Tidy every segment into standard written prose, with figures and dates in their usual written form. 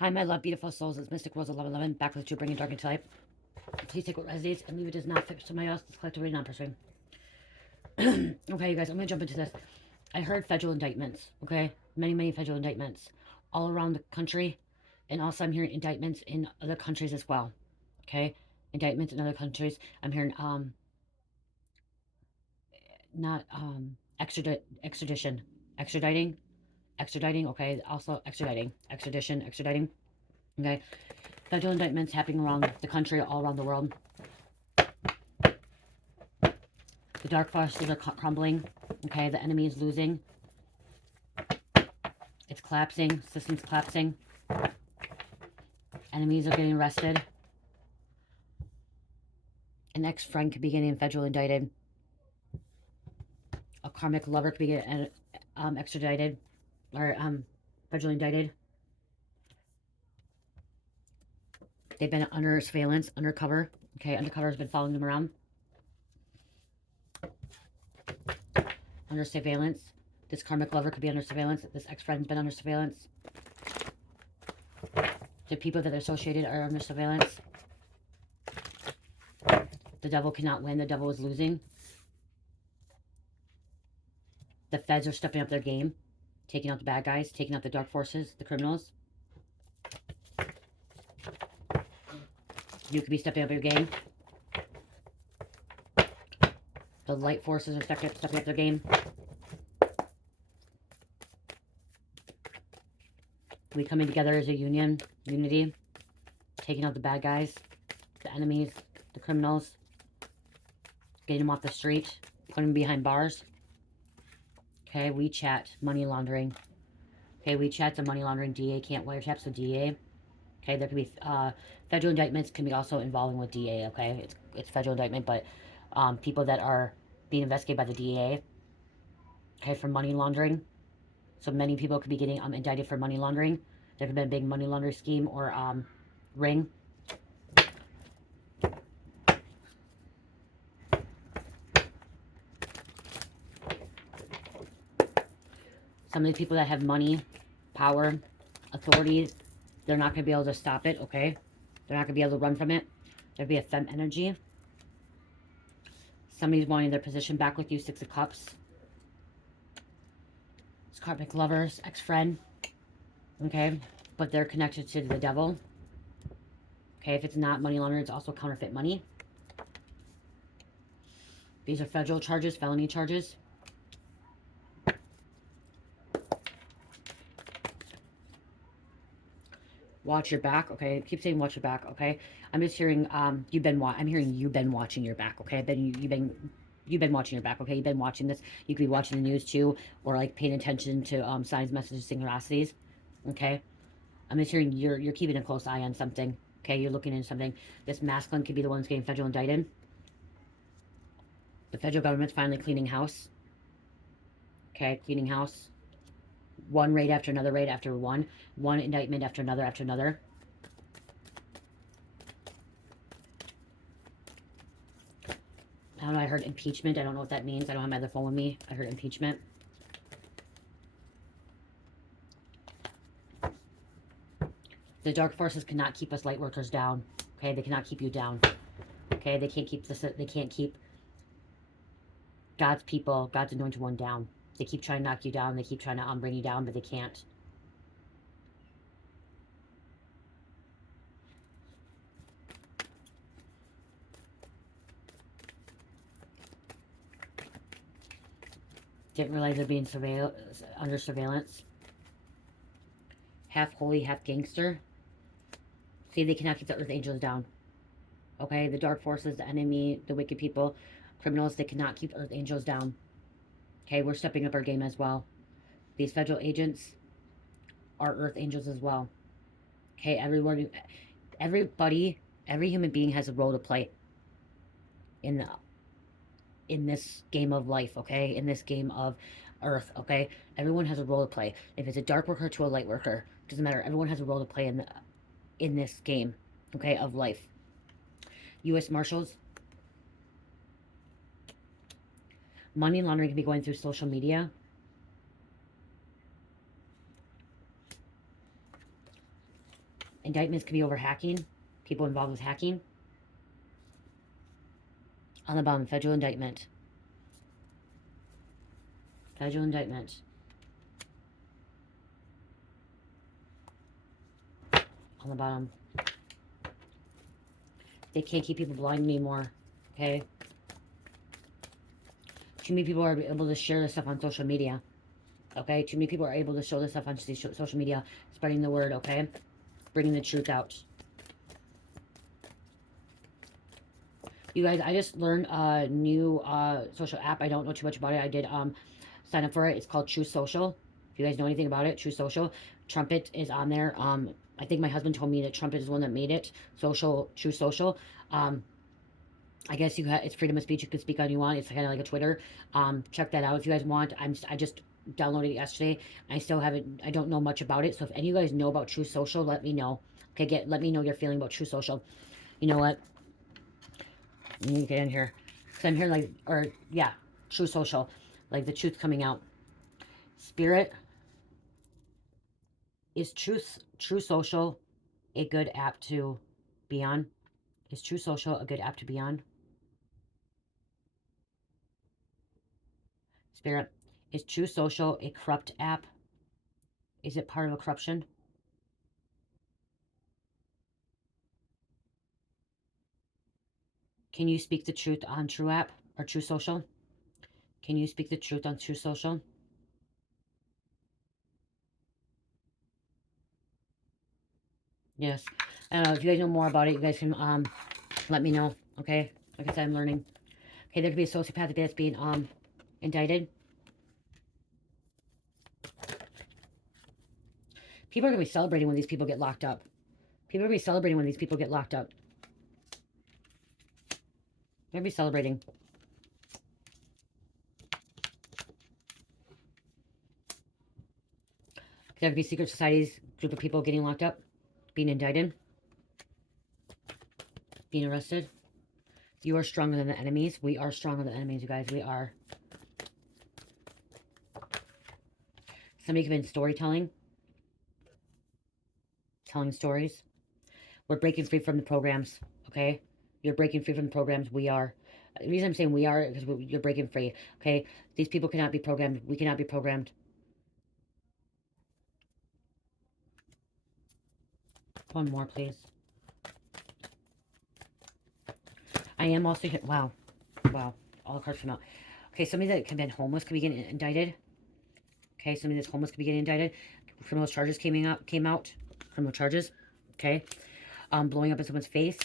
Hi, my love, beautiful souls. It's Mystic Rose 1111, back with you, bringing dark into light. Please take what resonates and leave it does not fit somebody else. It's collectively not pursuing. Okay, you guys, I'm going to jump into this. I heard federal indictments, okay? Many, many federal indictments all around the country. And also I'm hearing indictments in other countries as well, okay? Indictments in other countries. I'm hearing, not, extradition. Extraditing, okay? Also extraditing, okay? Federal indictments happening around the country, all around the world. The dark forces are crumbling. Okay, the enemy is losing. It's collapsing. Systems collapsing. Enemies are getting arrested. An ex-friend could be getting federal indicted. A karmic lover could be getting extradited or federally indicted. They've been under surveillance, undercover. Okay, undercover has been following them around. Under surveillance. This karmic lover could be under surveillance. This ex-friend's been under surveillance. The people that are associated are under surveillance. The devil cannot win. The devil is losing. The feds are stepping up their game, taking out the bad guys, taking out the dark forces, the criminals. You could be stepping up your game. The light forces are stepping up their game. We coming together as a unity, taking out the bad guys, the enemies, the criminals, getting them off the street, putting them behind bars. Okay, WeChat, money laundering. Okay, WeChat's a money laundering. DA can't wiretap, so DA. Okay, there could be federal indictments can be also involving with DA. Okay, it's federal indictment, but people that are being investigated by the DA. Okay, for money laundering. So many people could be getting indicted for money laundering. There could be a big money laundering scheme or ring. Some of the people that have money, power, authority, they're not going to be able to stop it, okay? They're not going to be able to run from it. There'd be a femme energy. Somebody's wanting their position back with you, Six of Cups. It's karmic lovers, ex-friend, okay? But they're connected to the devil. Okay, if it's not money laundering, it's also counterfeit money. These are federal charges, felony charges. Watch your back, okay? Keep saying watch your back, okay? I'm just hearing I'm hearing you've been watching your back, okay? You've been watching your back, okay? You've been watching this. You could be watching the news too, or like paying attention to signs, messages, synchronicities, okay? I'm just hearing you're keeping a close eye on something, okay? You're looking into something. This masculine could be the one that's getting federal indicted. The federal government's finally cleaning house, okay? Cleaning house. One raid after another raid after one indictment after another after another. I don't know, I heard impeachment. I don't know what that means. I don't have my other phone with me. I heard impeachment. The dark forces cannot keep us light workers down. Okay, they cannot keep you down. Okay, they can't keep this. They can't keep God's people, God's anointed one down. They keep trying to knock you down. They keep trying to bring you down, but they can't. Didn't realize they're being under surveillance. Half holy, half gangster. See, they cannot keep the earth angels down. Okay, the dark forces, the enemy, the wicked people, criminals, they cannot keep earth angels down. Okay, we're stepping up our game as well. These federal agents are earth angels as well. Okay, everybody, every human being has a role to play in this game of life, okay? In this game of earth, okay? Everyone has a role to play. If it's a dark worker to a light worker, doesn't matter. Everyone has a role to play in this game, okay, of life. U.S. Marshals. Money laundering can be going through social media. Indictments could be over hacking. People involved with hacking. On the bottom, federal indictment. Federal indictment. On the bottom. They can't keep people blind anymore. Okay? Too many people are able to share this stuff on social media. Okay? Too many people are able to show this stuff on social media. Spreading the word, okay? Bringing the truth out. You guys, I just learned a new social app. I don't know too much about it. I did sign up for it. It's called True Social. If you guys know anything about it, True Social. Trumpet is on there. I think my husband told me that Trumpet is the one that made it. True Social. I guess it's freedom of speech. You can speak on you want. It's kind of like a Twitter. Check that out if you guys want. I just downloaded it yesterday. I still haven't. I don't know much about it. So if any of you guys know about True Social, let me know. Okay, let me know your feeling about True Social. You know what? Let me get in here. Because I'm here yeah, True Social. Like the truth coming out. Spirit, is True Social a good app to be on? Is True Social a good app to be on? Spirit, is True Social a corrupt app? Is it part of a corruption? Can you speak the truth on True App or True Social? Can you speak the truth on True Social? Yes. I don't know. If you guys know more about it, you guys can let me know. Okay? Like I said, I'm learning. Okay, there could be a sociopath that's being indicted. People are going to be celebrating when these people get locked up. People are going to be celebrating when these people get locked up. They're going to be celebrating. There could be secret societies, group of people getting locked up, being indicted, being arrested. You are stronger than the enemies. We are stronger than the enemies, you guys. We are. Somebody could have been storytelling. Telling stories. We're breaking free from the programs, okay? You're breaking free from the programs. We are. The reason I'm saying we are is because you're breaking free, okay? These people cannot be programmed. We cannot be programmed. One more, please. I am also here. Wow. Wow. All the cards come out. Okay, somebody that could have been homeless could be getting indicted. Okay, somebody that's homeless could be getting indicted. Criminal charges came out. Criminal charges. Okay. Blowing up in someone's face.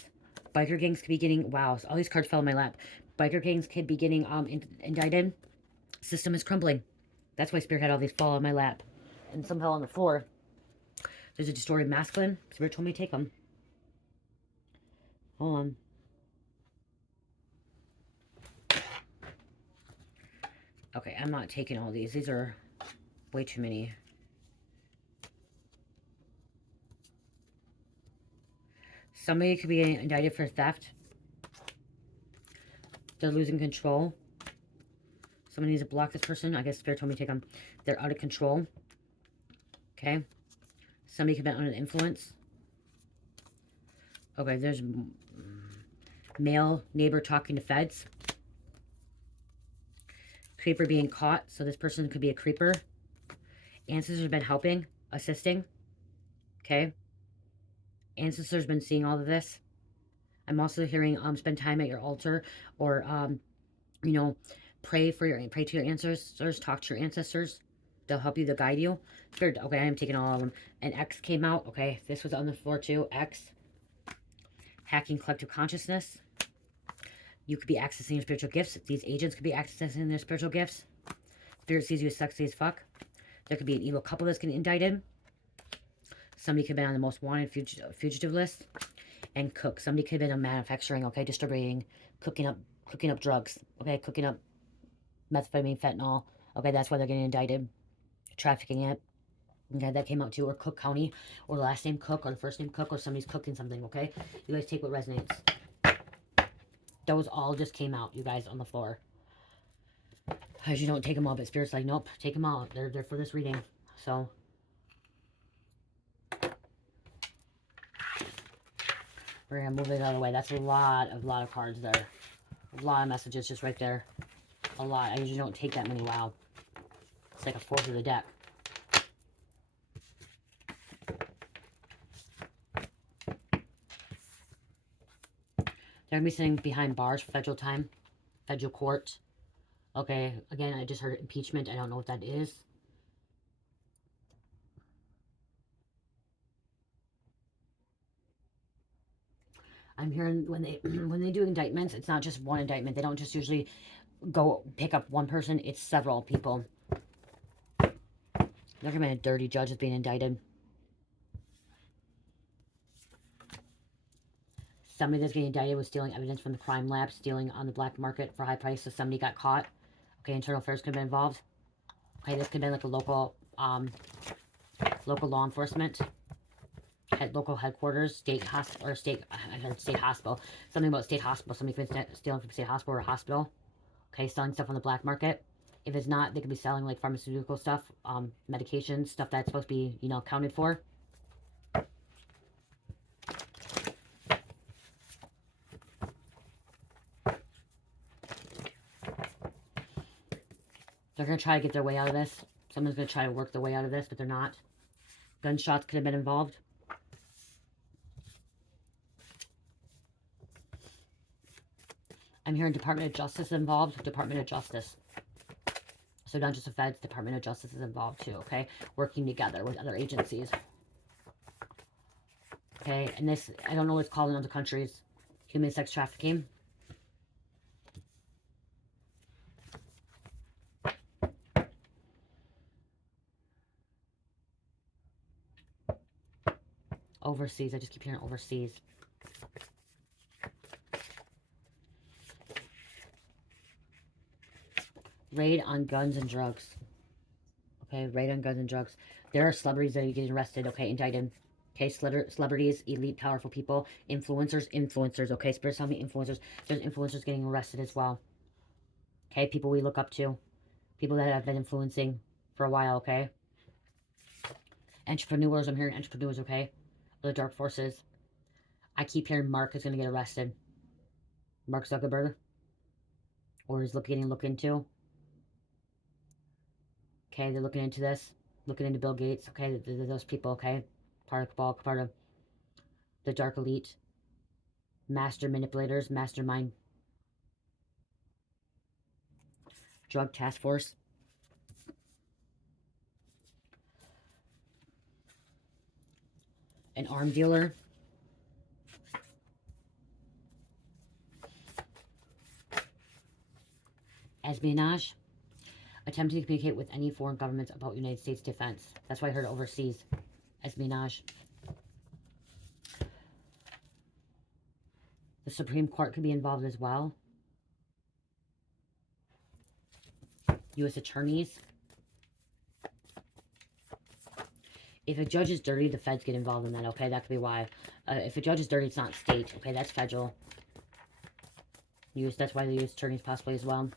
Biker gangs could be getting, wow, all these cards fell in my lap. Biker gangs could be getting indicted. System is crumbling. That's why Spirit had all these fall on my lap. And some fell on the floor. There's a distorted masculine. Spirit told me to take them. Hold on. Okay, I'm not taking all these. These are way too many. Somebody could be getting indicted for theft. They're losing control. Someone needs to block this person. I guess Spirit told me to take them. They're out of control. Okay. Somebody could be under influence. Okay, there's male neighbor talking to feds. Creeper being caught. So this person could be a creeper. Ancestors have been helping, assisting. Okay. Ancestors been seeing all of this. I'm also hearing spend time at your altar, or you know, pray to your ancestors, talk to your ancestors. They'll help you, they'll guide you. Spirit, okay, I am taking all of them. And X came out. Okay, this was on the floor too. X. Hacking collective consciousness. You could be accessing your spiritual gifts. These agents could be accessing their spiritual gifts. Spirit sees you as sexy as fuck. There could be an evil couple that's getting indicted. Somebody could have been on the most wanted fugitive list. And cook. Somebody could have been on manufacturing, okay, distributing, cooking up drugs, okay, cooking up methamphetamine, fentanyl. Okay, that's why they're getting indicted. Trafficking it. Okay, that came out too. Or Cook County, or the last name Cook, or the first name Cook, or somebody's cooking something, okay? You guys take what resonates. Those all just came out, you guys, on the floor. As you don't take them all, but Spirit's like, nope, take them all. They're for this reading. So We're going to move it out of the way. That's a lot of cards there. A lot of messages just right there. A lot. I usually don't take that many. Wow. It's like a fourth of the deck. They're going to be sitting behind bars for federal time. Federal court. Okay. Again, I just heard impeachment. I don't know what that is. I'm hearing when they do indictments, it's not just one indictment. They don't just usually go pick up one person. It's several people. They're going to be a dirty judge is being indicted. Somebody that's getting indicted was stealing evidence from the crime lab, stealing on the black market for high price, so somebody got caught. Okay, internal affairs could have been involved. Okay, this could have been like a local law enforcement, local headquarters, state hospital, or state, I heard state hospital. Something about state hospital. Somebody could be stealing from state hospital or a hospital. Okay, selling stuff on the black market. If it's not, they could be selling like pharmaceutical stuff, medications, stuff that's supposed to be, you know, accounted for. They're going to try to get their way out of this. Someone's going to try to work their way out of this, but they're not. Gunshots could have been involved. I'm hearing Department of Justice involved. Department of Justice. So not just the feds, Department of Justice is involved too, okay? Working together with other agencies. Okay, and this, I don't know what it's called in other countries. Human sex trafficking. Overseas, I just keep hearing overseas. Raid on guns and drugs. Okay, raid on guns and drugs. There are celebrities that are getting arrested, okay, indicted. Okay, celebrities, elite, powerful people, influencers, okay, spirits tell me influencers. There's influencers getting arrested as well. Okay, people we look up to. People that have been influencing for a while, okay? Entrepreneurs, I'm hearing entrepreneurs, okay? The dark forces. I keep hearing Mark is going to get arrested. Mark Zuckerberg. Or is getting looked into. Okay, they're looking into this. Looking into Bill Gates, okay? Those people, okay? Part of the dark elite. Master manipulators, mastermind. Drug task force. An arm dealer. Espionage. Attempting to communicate with any foreign governments about United States defense. That's why I heard overseas. Espionage. The Supreme Court could be involved as well. U.S. attorneys. If a judge is dirty, the feds get involved in that, okay? That could be why. If a judge is dirty, it's not state, okay? That's federal. That's why the U.S. attorneys possibly as well.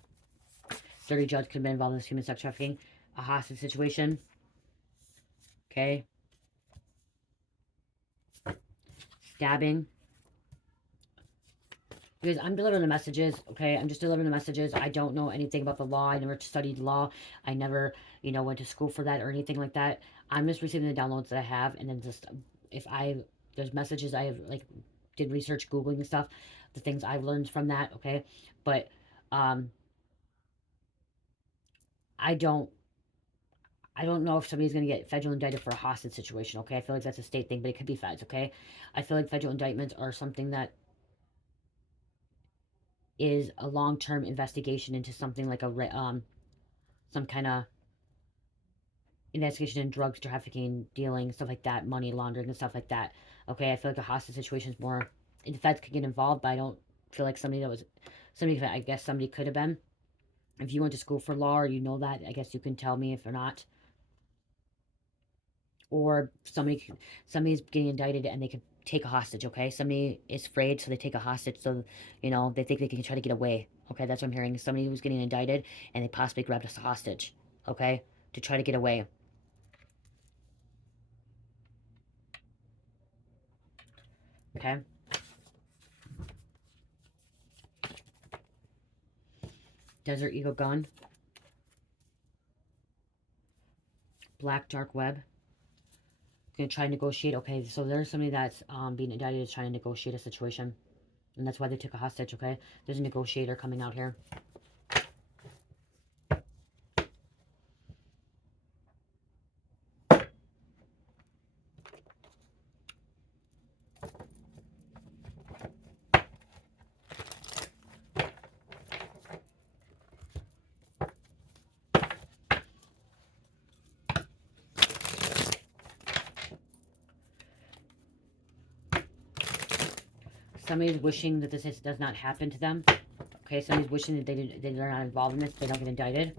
Dirty judge could have been involved in this human sex trafficking. A hostage situation. Okay. Stabbing. Because I'm delivering the messages, okay? I'm just delivering the messages. I don't know anything about the law. I never studied law. I never, you know, went to school for that or anything like that. I'm just receiving the downloads that I have. And then just, there's messages I have, like, did research, Googling and stuff. The things I've learned from that, okay? But, I don't know if somebody's going to get federal indicted for a hostage situation, okay? I feel like that's a state thing, but it could be feds, okay? I feel like federal indictments are something that is a long-term investigation into something like some kind of investigation in drugs, trafficking, dealing, stuff like that, money laundering and stuff like that. Okay, I feel like a hostage situation is more, the feds could get involved, but I don't feel like I guess somebody could have been. If you went to school for law or you know that, I guess you can tell me if or not. Or somebody's getting indicted and they could take a hostage, okay? Somebody is afraid, so they take a hostage, so, you know, they think they can try to get away. Okay, that's what I'm hearing. Somebody who's getting indicted and they possibly grabbed us a hostage, okay, to try to get away. Okay? Desert Eagle Gun. Black Dark Web. Going to try and negotiate. Okay, so there's somebody that's being indicted is trying to negotiate a situation. And that's why they took a hostage, okay? There's a negotiator coming out here. Somebody's wishing that this does not happen to them. Okay, somebody's wishing that they're not involved in this. They don't get indicted.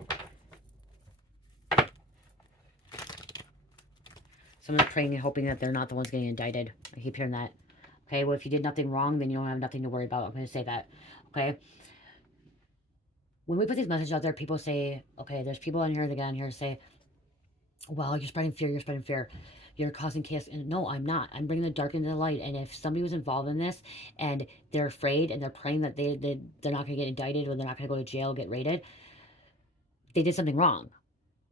Someone's praying and hoping that they're not the ones getting indicted. I keep hearing that. Okay, well, if you did nothing wrong, then you don't have nothing to worry about. I'm going to say that. Okay? When we put these messages out there, people say, okay, there's people on here that get on here and say, well, you're spreading fear, you're causing chaos. And no, I'm not. I'm bringing the dark into the light. And if somebody was involved in this and they're afraid and they're praying that they're not going to get indicted or they're not going to go to jail, get raided, they did something wrong.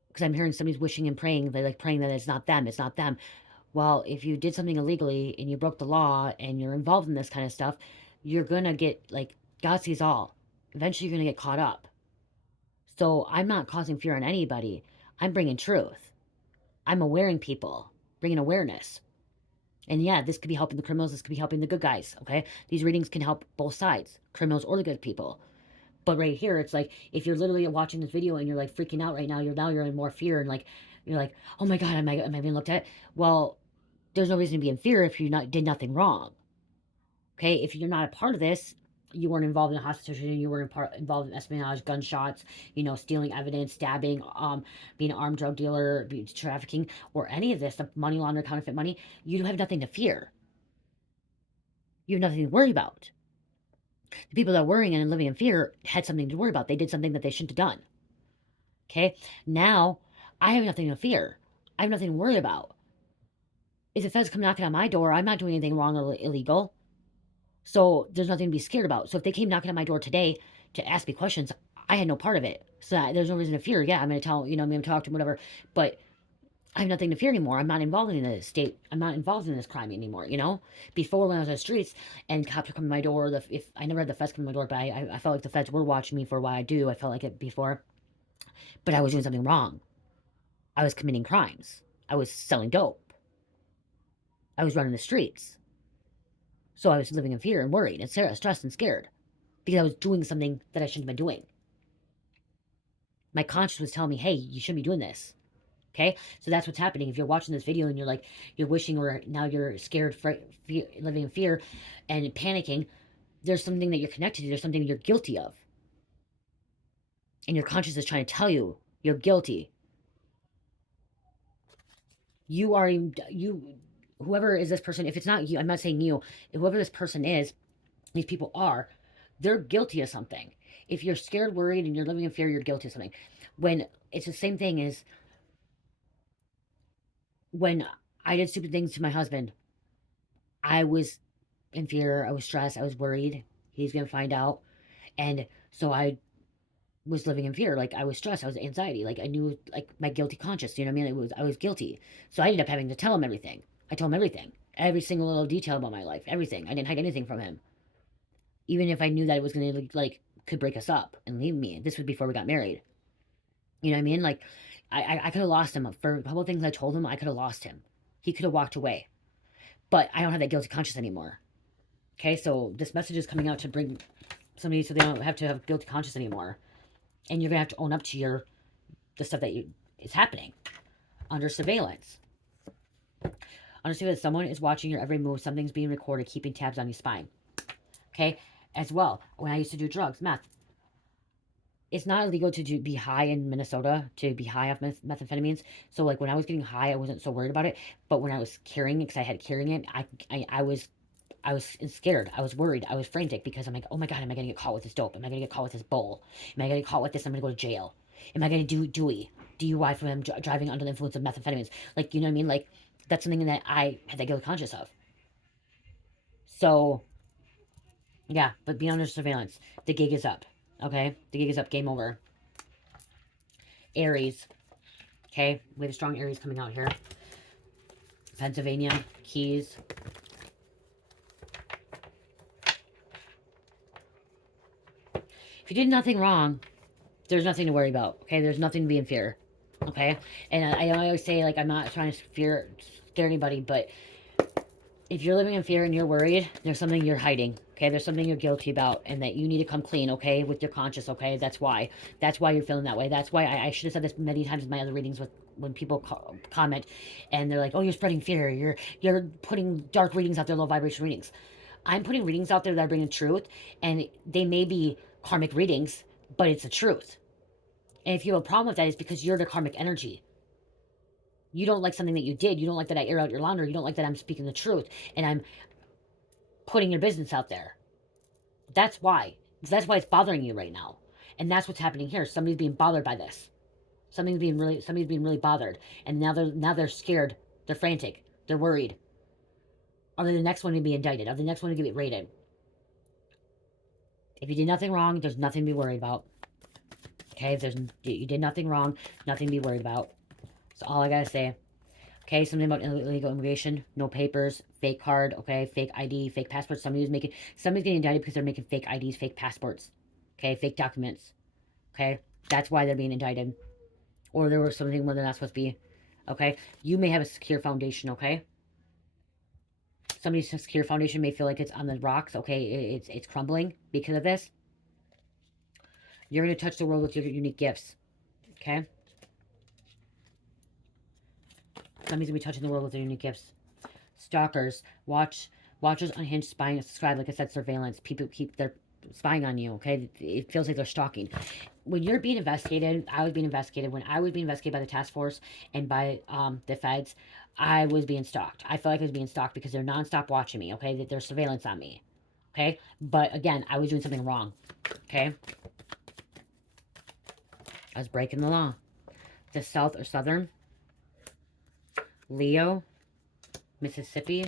Because I'm hearing somebody's wishing and praying, they like praying that it's not them, it's not them. Well, if you did something illegally and you broke the law and you're involved in this kind of stuff, you're going to get, like, God sees all. Eventually, you're going to get caught up. So I'm not causing fear on anybody. I'm bringing truth. I'm awareing people, bringing awareness. And yeah, this could be helping the criminals. This could be helping the good guys, okay? These readings can help both sides, criminals or the good people. But right here, it's like, if you're literally watching this video and you're like freaking out right now, you're in more fear and like, you're like, oh my God, am I being looked at? Well, there's no reason to be in fear if you did nothing wrong. Okay, if you're not a part of this, you weren't involved in hostage, you weren't involved in espionage, gunshots, stealing evidence, stabbing, being an armed drug dealer, trafficking, or any of this, the money laundering, counterfeit money, you have nothing to fear. You have nothing to worry about. The people that are worrying and living in fear had something to worry about. They did something that they shouldn't have done. Okay, now I have nothing to fear. I have nothing to worry about. If the feds come knocking on my door, I'm not doing anything wrong or illegal. So there's nothing to be scared about. So if they came knocking on my door today to ask me questions, I had no part of it. So there's no reason to fear. Yeah, I'm going to tell, I'm going to talk to them, whatever. But I have nothing to fear anymore. I'm not involved in this state. I'm not involved in this crime anymore, Before, when I was on the streets and cops would come to my door, if I never had the feds come to my door, but I felt like the feds were watching me for what I do. I felt like it before. But I was doing something wrong. I was committing crimes. I was selling dope. I was running the streets. So I was living in fear and worried and stressed and scared because I was doing something that I shouldn't have been doing. My conscience was telling me, hey, you shouldn't be doing this. Okay? So that's what's happening. If you're watching this video and you're wishing, or now you're scared, living in fear and panicking, there's something that you're connected to. There's something you're guilty of. And your conscience is trying to tell you you're guilty. You are, whoever is this person, if it's not you, I'm not saying you, whoever this person is, these people are, they're guilty of something. If you're scared, worried, and you're living in fear, you're guilty of something. When it's the same thing as when I did stupid things to my husband, I was in fear, I was stressed, I was worried he's going to find out. And so I was living in fear. Like, I was stressed, I was anxiety. Like, I knew, like, my guilty conscience, you know what I mean? I was guilty. So I ended up having to tell him everything. I told him everything. Every single little detail about my life. Everything. I didn't hide anything from him. Even if I knew that it was going to, like, could break us up and leave me. This was before we got married. You know what I mean? Like, I could have lost him. For a couple of things I told him, I could have lost him. He could have walked away. But I don't have that guilty conscience anymore. Okay, so this message is coming out to bring somebody so they don't have to have guilty conscience anymore. And you're going to have to own up to the stuff that is happening. Under surveillance. Understand that someone is watching your every move. Something's being recorded, keeping tabs on your spine. Okay? As well, when I used to do drugs, meth. It's not illegal to be high in Minnesota, to be high off methamphetamines. So, like, when I was getting high, I wasn't so worried about it. But when I was carrying it, because I had carrying it, I was scared. I was worried. I was frantic because I'm like, oh my God, am I going to get caught with this dope? Am I going to get caught with this bowl? Am I going to get caught with this? I'm going to go to jail. Am I going to do DUI from him driving under the influence of methamphetamines? Like, you know what I mean? Like, that's something that I had that guilty conscious of. So, yeah, but be under surveillance. The gig is up. Okay? The gig is up. Game over. Aries. Okay? We have a strong Aries coming out here. Pennsylvania. Keys. If you did nothing wrong, there's nothing to worry about. Okay? There's nothing to be in fear. Okay? And I always say, like, I'm not trying to scare anybody, but if you're living in fear and you're worried, there's something you're hiding. Okay, there's something you're guilty about, and that you need to come clean, okay, with your conscience, okay? That's why you're feeling that way. That's why I should have said this many times in my other readings with when people comment, and they're like, "Oh, you're spreading fear. You're putting dark readings out there, low vibration readings." I'm putting readings out there that are bringing truth, and they may be karmic readings, but it's the truth. And if you have a problem with that, it's because you're the karmic energy. You don't like something that you did. You don't like that I air out your laundry. You don't like that I'm speaking the truth, and I'm putting your business out there. That's why. That's why it's bothering you right now. And that's what's happening here. Somebody's being bothered by this. Somebody's being really bothered. And now they're scared. They're frantic. They're worried. Are they the next one to be indicted? Are they the next one to get raided? If you did nothing wrong, there's nothing to be worried about. Okay, if you did nothing wrong, nothing to be worried about. That's all I gotta say. Okay, something about illegal immigration, no papers, fake card, okay, fake ID, fake passport. Somebody's getting indicted because they're making fake IDs, fake passports, okay, fake documents, okay? That's why they're being indicted. Or there was something where they're not supposed to be, okay? You may have a secure foundation, okay? Somebody's secure foundation may feel like it's on the rocks, okay? It's crumbling because of this. You're going to touch the world with your unique gifts, okay? Somebody's going to be touching the world with their unique gifts. Stalkers, watchers, unhinged, spying, subscribe. Like I said, surveillance. People keep their spying on you. Okay, it feels like they're stalking. When you're being investigated, I was being investigated. When I was being investigated by the task force and by the feds, I was being stalked. I felt like I was being stalked because they're nonstop watching me. Okay, that there's surveillance on me. Okay, but again, I was doing something wrong. Okay, I was breaking the law. The South or Southern. Leo, Mississippi.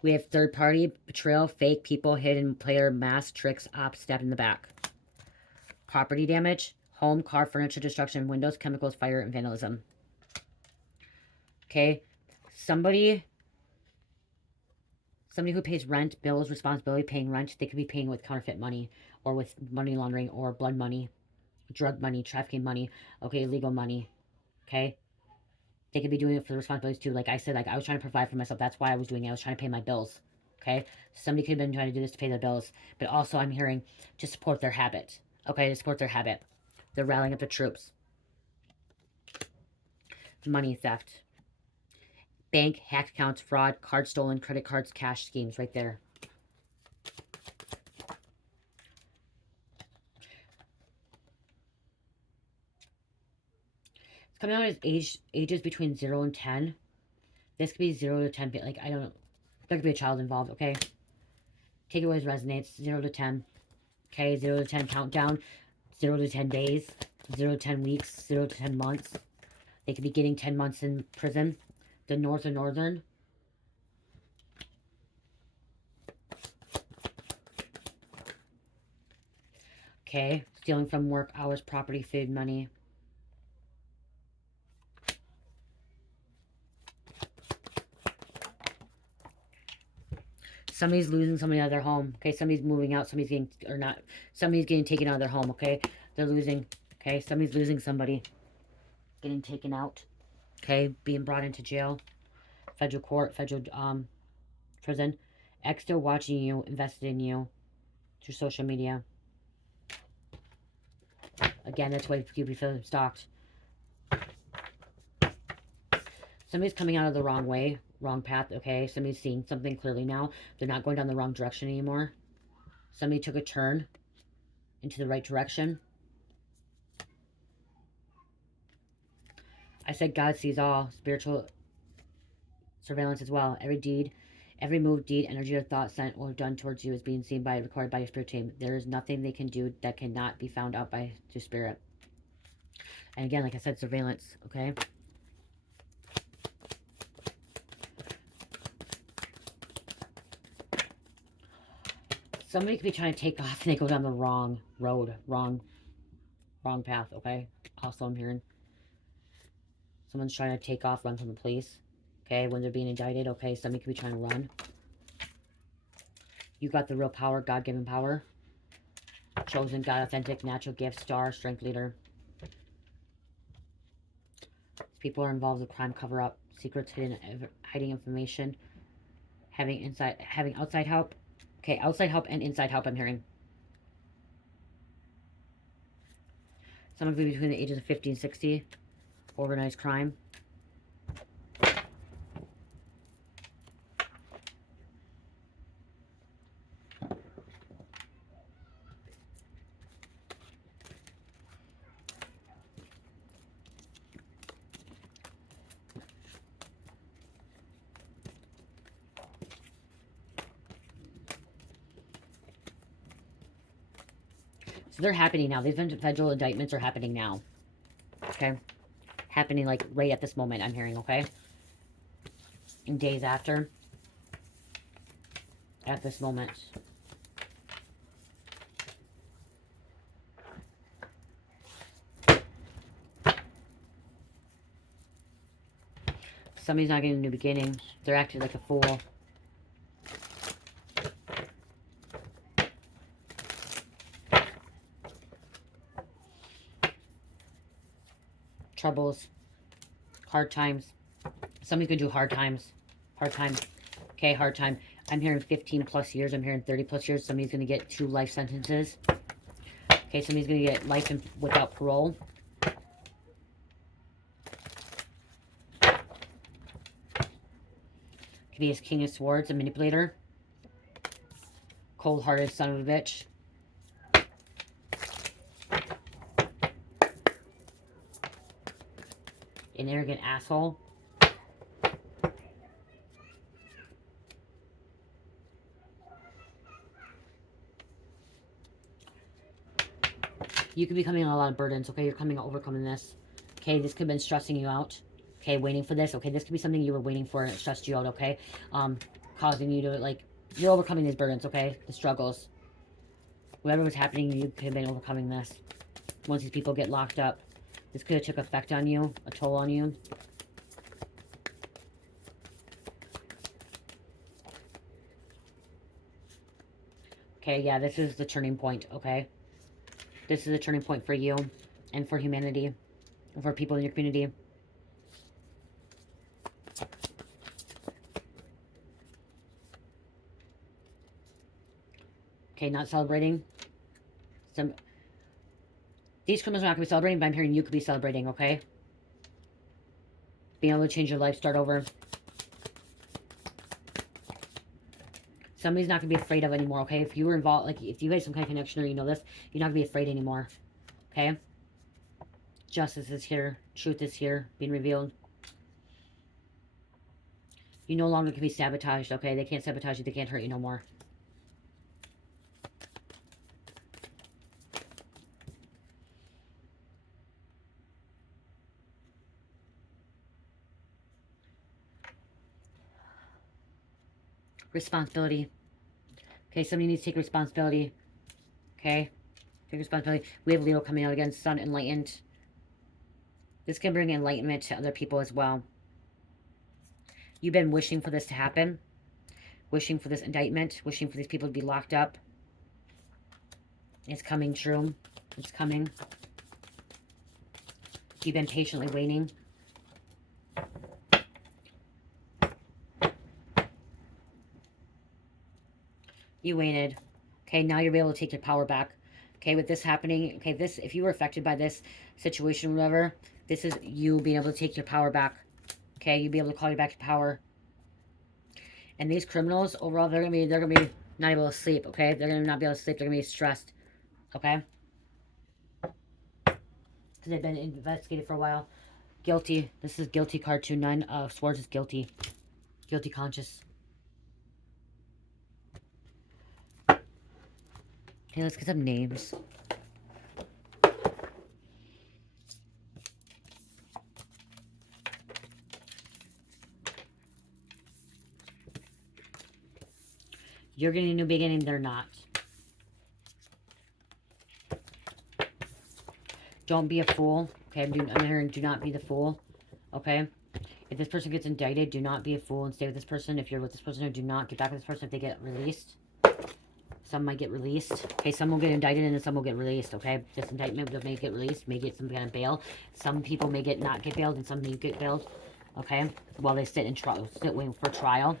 We have third party, betrayal, fake people, hidden player, mask, tricks, ops, stabbed in the back. Property damage, home, car, furniture, destruction, windows, chemicals, fire, and vandalism. Okay, somebody who pays rent, bills, responsibility, paying rent, they could be paying with counterfeit money or with money laundering or blood money, drug money, trafficking money, okay, illegal money, okay? They could be doing it for the responsibilities too. Like I said, like I was trying to provide for myself. That's why I was doing it. I was trying to pay my bills. Okay? Somebody could have been trying to do this to pay their bills. But also I'm hearing to support their habit. Okay? To support their habit. They're rallying up the troops. Money theft. Bank, hacked accounts, fraud, cards stolen, credit cards, cash schemes. Right there. It's coming out as ages between 0 and 10. This could be 0 to 10. Like, I don't know. There could be a child involved, okay? Take it as resonates. 0 to 10. Okay, 0 to 10 countdown. 0 to 10 days. 0 to 10 weeks. 0 to 10 months. They could be getting 10 months in prison. The North or Northern. Okay, stealing from work hours, property, food, money. Somebody's losing somebody out of their home. Okay, somebody's moving out. Somebody's getting, or not, somebody's getting taken out of their home. Okay, they're losing. Okay, somebody's losing somebody. Getting taken out. Okay, being brought into jail. Federal court, federal prison. Ex still watching you, invested in you through social media. Again, that's why you be feeling stalked. Somebody's coming out of the wrong way, wrong path, okay? Somebody's seeing something clearly now. They're not going down the wrong direction anymore. Somebody took a turn into the right direction. I said God sees all. Spiritual surveillance as well. Every deed, every move, deed, energy, or thought sent or done towards you is being seen by, recorded by your spirit team. There is nothing they can do that cannot be found out by your spirit. And again, like I said, surveillance, okay? Somebody could be trying to take off and they go down the wrong road, wrong path, okay? Also, I'm hearing someone's trying to take off, run from the police, okay? When they're being indicted, okay? Somebody could be trying to run. You got the real power, God-given power. Chosen, God, authentic, natural gift, star, strength leader. People are involved with crime cover-up, secrets hidden, hiding information, having outside help. Okay, outside help and inside help, I'm hearing. Someone could be between the ages of 50 and 60. Organized crime. So they're happening now. These federal indictments are happening now. Okay? Happening like right at this moment, I'm hearing, okay? And days after. At this moment. Somebody's not getting a new beginning. They're acting like a fool. Troubles. Hard times. Somebody's going to do hard times. Hard time. Okay, hard time. I'm hearing 15 plus years. I'm hearing 30 plus years. Somebody's going to get 2 life sentences. Okay, somebody's going to get life without parole. Could be his King of Swords, a manipulator. Cold-hearted son of a bitch. An arrogant asshole. You could be coming on a lot of burdens, okay? You're overcoming this. Okay, this could have been stressing you out. Okay, waiting for this. Okay, this could be something you were waiting for and it stressed you out, okay? Causing you to, like, you're overcoming these burdens, okay? The struggles. Whatever was happening, you could have been overcoming this. Once these people get locked up. This could have took effect on you, a toll on you. Okay, yeah, this is the turning point, okay? This is a turning point for you and for humanity and for people in your community. Okay, not celebrating. These criminals are not going to be celebrating, but I'm hearing you could be celebrating, okay? Being able to change your life, start over. Somebody's not going to be afraid of anymore, okay? If you were involved, like, if you had some kind of connection or you know this, you're not going to be afraid anymore, okay? Justice is here. Truth is here, being revealed. You no longer can be sabotaged, okay? They can't sabotage you. They can't hurt you no more. Responsibility. Okay, somebody needs to take responsibility. Okay? Take responsibility. We have Leo coming out again. Sun, enlightened. This can bring enlightenment to other people as well. You've been wishing for this to happen. Wishing for this indictment. Wishing for these people to be locked up. It's coming true. It's coming. You've been patiently waiting. You waited. Okay, now you'll be able to take your power back. Okay, with this happening, okay, this, if you were affected by this situation or whatever, this is you being able to take your power back. Okay, you'll be able to call you back your power. And these criminals, overall, they're gonna be not able to sleep, okay? They're gonna not be able to sleep, they're gonna be stressed. Okay? Because they've been investigated for a while. Guilty. This is guilty card 2. 9 of Swords is guilty. Guilty conscious. Okay, let's get some names. You're getting a new beginning, they're not. Don't be a fool. Okay, I'm hearing do not be the fool. Okay? If this person gets indicted, do not be a fool and stay with this person. If you're with this person, do not get back with this person if they get released. Some might get released. Okay, some will get indicted and then some will get released. Okay, this indictment may get released, may get some kind of bail. Some people may not get bailed and some may get bailed. Okay, while they sit in trial, waiting for trial.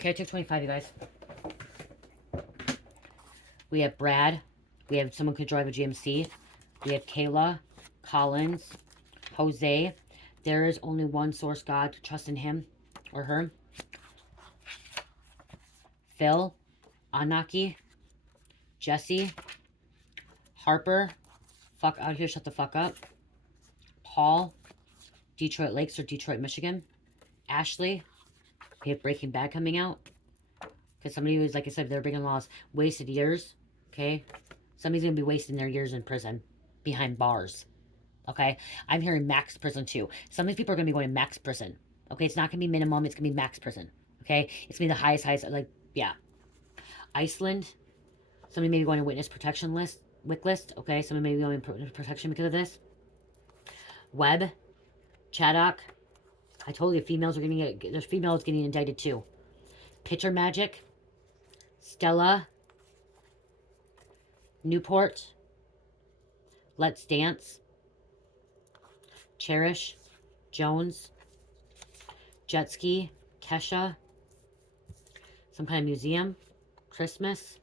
Okay, I took 25, you guys. We have Brad. We have someone could drive a GMC. We have Kayla, Collins, Jose. There is only one source God. Trust in him or her. Phil, Anaki, Jesse, Harper. Fuck out here, shut the fuck up. Paul, Detroit Lakes or Detroit, Michigan. Ashley. We have Breaking Bad coming out. Because somebody who's, like I said, they're breaking laws. Wasted years. Okay? Somebody's going to be wasting their years in prison. Behind bars. Okay? I'm hearing max prison too. Some of these people are going to be going to max prison. Okay? It's not going to be minimum. It's going to be max prison. Okay? It's going to be the highest, like, yeah. Iceland. Somebody may be going to witness protection list. WIC list. Okay? Somebody may be going to protection because of this. Webb. Chaddock. I told you females are going to get, there's females getting indicted too. Picture Magic, Stella, Newport, Let's Dance, Cherish, Jones, Jet Ski, Kesha, some kind of museum, Christmas.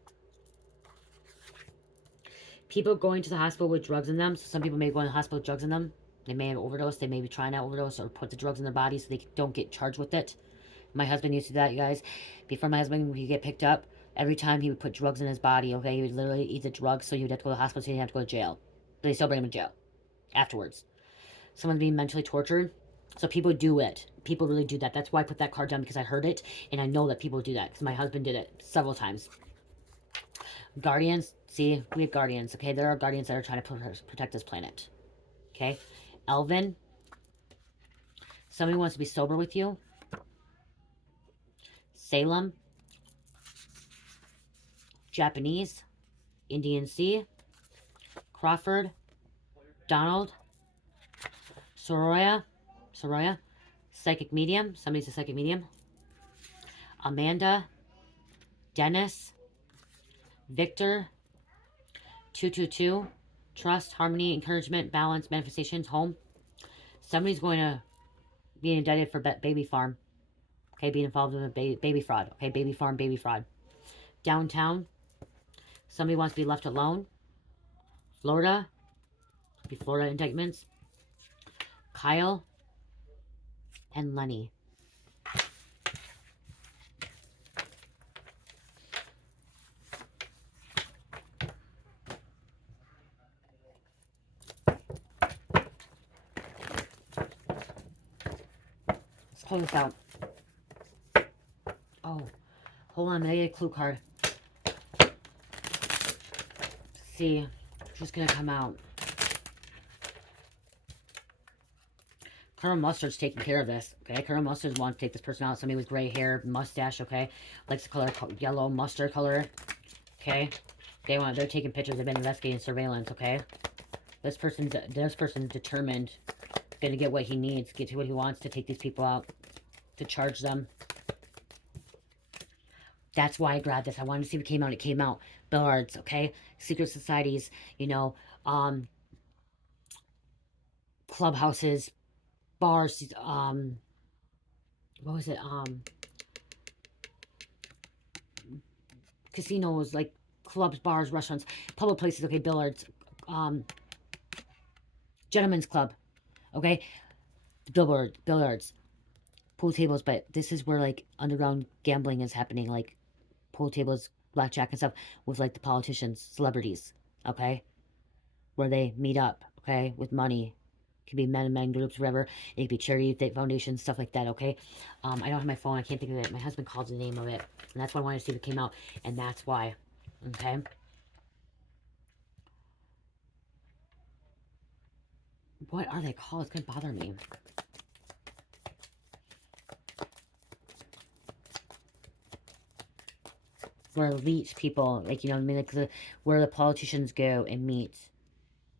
People going to the hospital with drugs in them. So some people may go in the hospital with drugs in them. They may have overdosed. They may be trying to overdose or put the drugs in their body so they don't get charged with it. My husband used to do that, you guys. Before my husband would get picked up, every time he would put drugs in his body, okay? He would literally eat the drugs so he would have to go to the hospital so he didn't have to go to jail. But they still bring him to jail afterwards. Someone's being mentally tortured. So people do it. People really do that. That's why I put that card down, because I heard it and I know that people do that because my husband did it several times. Guardians. See, we have guardians, okay? There are guardians that are trying to protect this planet. Okay? Elvin. Somebody wants to be sober with you. Salem. Japanese. Indian Sea. Crawford. Donald. Soraya. Psychic medium. Somebody's a psychic medium. Amanda. Dennis. Victor. 222. Trust, harmony, encouragement, balance, manifestations, home. Somebody's going to be indicted for baby farm. Okay, being involved in a baby fraud. Okay, baby farm, baby fraud. Downtown. Somebody wants to be left alone. Florida. Be Florida indictments. Kyle. And Lenny. Let's close this out. Oh, hold on. I get a clue card. See, who's going to come out? Colonel Mustard's taking care of this, okay? Colonel Mustard wants to take this person out. Somebody with gray hair, mustache, okay? Likes the color yellow, mustard color, okay? They're taking pictures. They've been investigating surveillance, okay? This person's determined, going to get what he needs, get to what he wants to take these people out, to charge them. That's why I grabbed this. I wanted to see what came out. It came out. Billards, okay? Secret societies, you know, clubhouses, bars, what was it? Casinos, like clubs, bars, restaurants, public places, okay? Billards, gentlemen's club, okay? Billards, pool tables, but this is where like underground gambling is happening, like pool tables, blackjack and stuff with like the politicians, celebrities, okay? Where they meet up, okay, with money. It could be men and men groups, whatever. It could be charity foundations, stuff like that, okay? I don't have my phone. I can't think of it. My husband called the name of it, and that's why I wanted to see if it came out, and that's why, okay? What are they called? It's going to bother me. Where elite people, like, you know what I mean? Like, where the politicians go and meet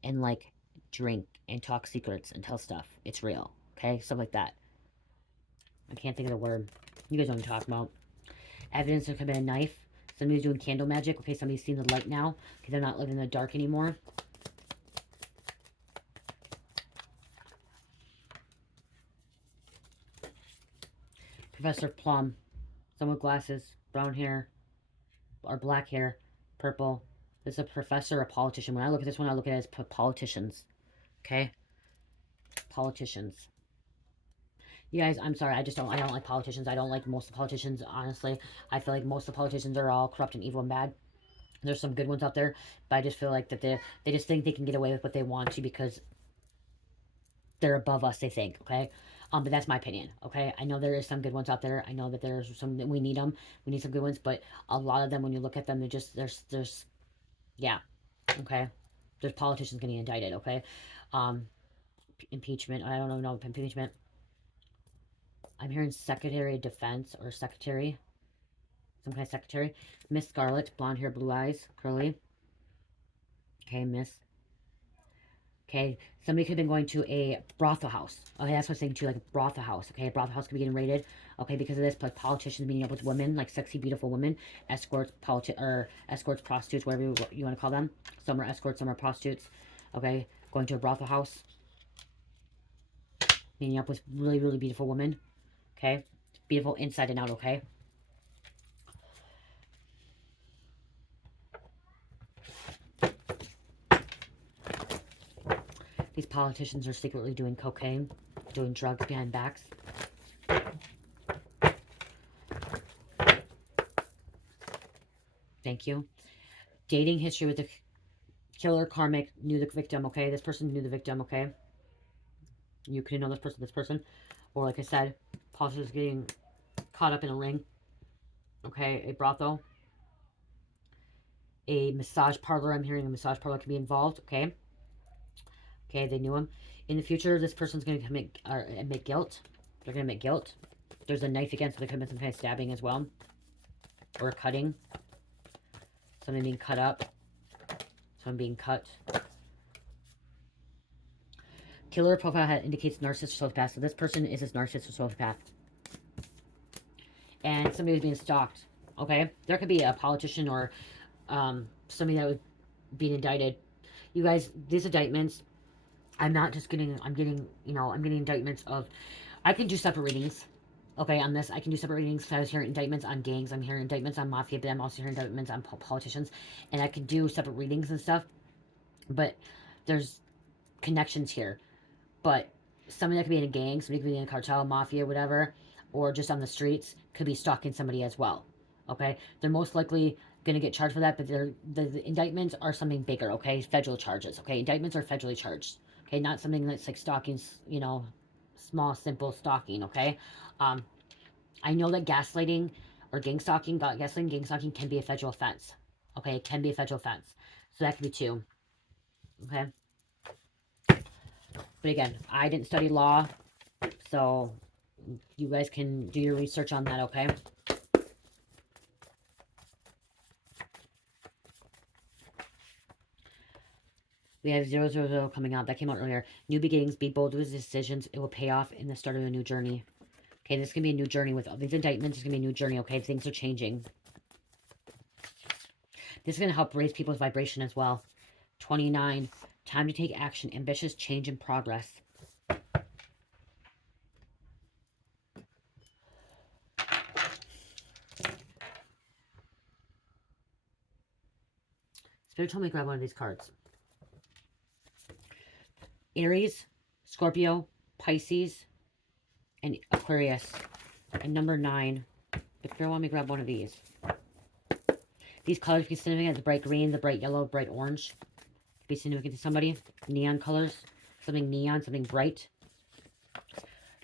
and, like, drink and talk secrets and tell stuff. It's real, okay? Stuff like that. I can't think of the word. You guys know what I'm talking about. Evidence there could have been a knife. Somebody's doing candle magic. Okay, somebody's seen the light now. Okay, they're not living in the dark anymore. Professor Plum. Someone with glasses, brown hair, or black hair, purple. This is a professor, a politician. When I look at this one, I look at it as politicians. Okay? Politicians. You guys, I'm sorry. I don't like politicians. I don't like most of the politicians, honestly. I feel like most of the politicians are all corrupt and evil and bad. There's some good ones out there, but I just feel like that they just think they can get away with what they want to because they're above us, they think, okay? But that's my opinion, okay? I know there is some good ones out there. I know that there's some, we need them. We need some good ones, but a lot of them, when you look at them, they're just, there's, yeah, okay? There's politicians getting indicted, okay? Impeachment, I don't know, impeachment. I'm hearing Secretary of Defense or Secretary, some kind of secretary. Miss Scarlet, blonde hair, blue eyes, curly. Okay, Miss. Okay, somebody could have been going to a brothel house. Okay, that's what I'm saying too, like a brothel house. Okay, a brothel house could be getting raided. Okay, because of this, but politicians meeting up with women, like sexy, beautiful women, escorts, escorts, prostitutes, whatever you want to call them. Some are escorts, some are prostitutes. Okay, going to a brothel house, meeting up with really, really beautiful women. Okay, beautiful inside and out. Okay. These politicians are secretly doing cocaine, doing drugs behind backs. Thank you. Dating history with the killer. Karmic knew the victim, okay? This person knew the victim, okay? You could know this person. Or like I said, politicians getting caught up in a ring. Okay, a brothel. A massage parlor. I'm hearing a massage parlor could be involved, okay? Okay, they knew him. In the future, this person's going to admit guilt. They're going to admit guilt. There's a knife again, so there could have been some kind of stabbing as well. Or cutting. Something being cut up. Someone being cut. Killer profile indicates narcissist or sociopath. So this person is this narcissist or sociopath. And somebody was being stalked. Okay? There could be a politician or somebody that was being indicted. You guys, these indictments, I'm getting indictments of, I can do separate readings. Okay, on this, I can do separate readings because I was hearing indictments on gangs. I'm hearing indictments on mafia, but I'm also hearing indictments on politicians. And I can do separate readings and stuff. But there's connections here. But somebody that could be in a gang, somebody could be in a cartel, mafia, whatever, or just on the streets, could be stalking somebody as well. Okay? They're most likely going to get charged for that, but the indictments are something bigger, okay? Federal charges, okay? Indictments are federally charged, okay? Not something that's like stalking, you know, small, simple stalking, okay? I know that gaslighting or gang stalking can be a federal offense, okay? It can be a federal offense. So that could be too, okay? But again, I didn't study law, so you guys can do your research on that, okay? We have 000 coming out. That came out earlier. New beginnings. Be bold with decisions. It will pay off in the start of a new journey. Okay, this is going to be a new journey with all these indictments. It's going to be a new journey, okay? Things are changing. This is going to help raise people's vibration as well. 29. Time to take action. Ambitious change and progress. Spirit told me to grab one of these cards. Aries, Scorpio, Pisces, and Aquarius. And number 9. If you want me to grab one of these. These colors be significant. The bright green, the bright yellow, bright orange. Be significant to somebody. Neon colors. Something neon, something bright.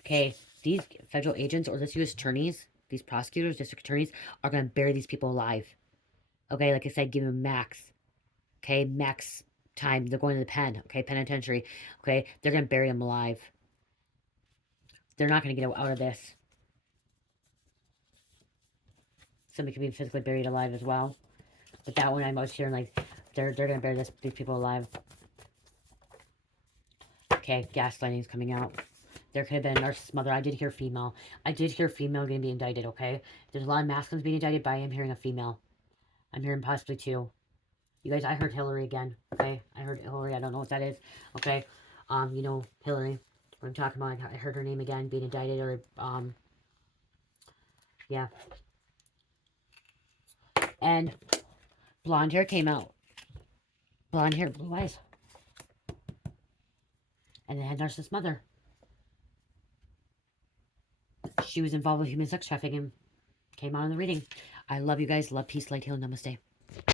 Okay, these federal agents or this U.S. attorneys, these prosecutors, district attorneys, are going to bury these people alive. Okay, like I said, give them max. Okay, max time. They're going to the pen. Okay, penitentiary. Okay, they're going to bury them alive. They're not going to get out of this. Somebody could be physically buried alive as well. But that one I'm always hearing like, they're going to bury these people alive. Okay, gaslighting is coming out. There could have been a narcissist mother. I did hear female. I did hear female going to be indicted, okay? There's a lot of masculines being indicted, but I am hearing a female. I'm hearing possibly 2. You guys, I heard Hillary again, okay? I heard Hillary. I don't know what that is, okay? You know, Hillary. What I'm talking about. I heard her name again being indicted or, yeah. And blonde hair came out. Blonde hair, blue eyes. And then had narcissist mother. She was involved with human sex trafficking. Came out in the reading. I love you guys. Love, peace, light, heal, namaste.